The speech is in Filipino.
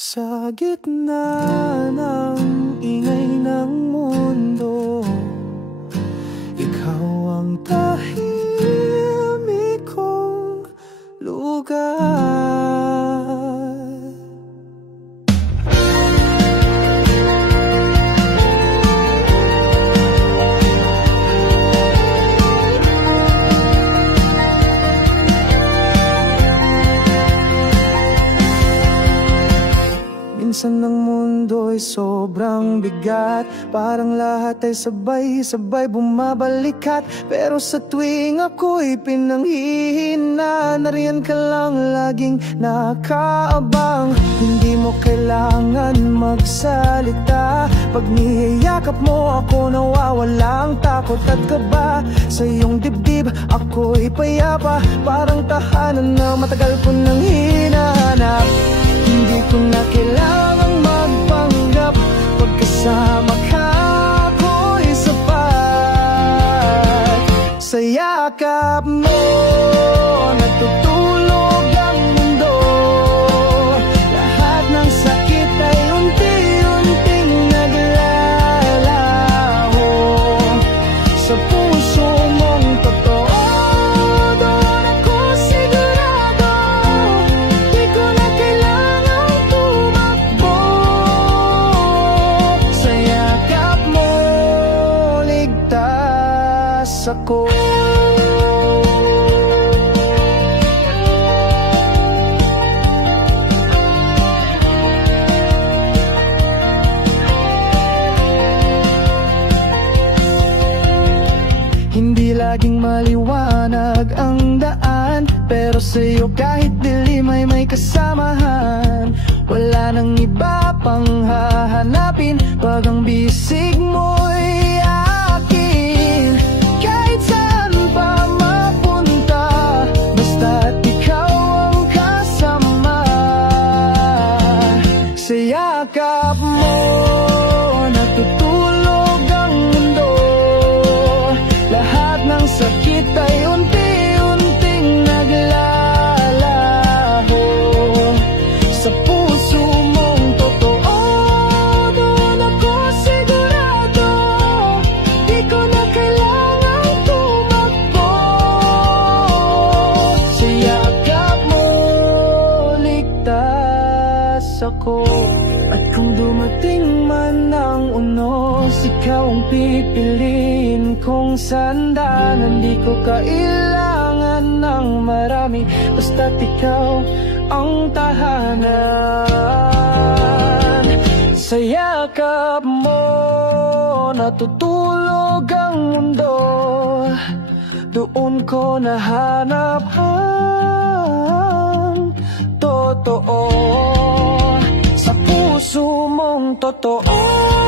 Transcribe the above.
Sa gitna ng ingay ng mundo, ikaw ang tahimik kong lugar. Minsan ang mundo ay sobrang bigat, parang lahat ay sabay-sabay bumabalikat. Pero sa tuwing ako'y pinanghihina, nariyan ka lang laging nakaabang. Hindi mo kailangan magsalita, pag niyayakap mo ako nawawala ang takot at kaba. Sa iyong dibdib ako'y payapa, parang tahanan na matagal ko nang hinahanap. Hindi ko na kailangang magpanggap, pagkasama ka ako'y sapat. Sa yakap mo natutulog ang mundo, lahat ng sakit ay unti-unting naglalaho. Sa puso mong totoo ako. Hindi laging maliwanag ang daan, pero sa'yo kahit dilim ay may kasamahan. Wala nang iba pang hahanapin pag ang bisig mo'y akin. Kahit saan pa mapunta, basta't ikaw ang kasama. Sa yakap mo natutulog ang mundo, lahat ng sakit ay unti-unting naglalaho. Sa puso mong totoo, doon ako sigurado, di ko na kailangang tumakbo. Sa yakap mo ligtas ako. At kung dumating man ang unos, ikaw ang pipiliin kong sandalan. Di ko kailangan ng marami, basta't ikaw ang tahanan. Sa yakap mo natutulog ang mundo, doon ko nahanap ang totoo. Sa puso mong totoo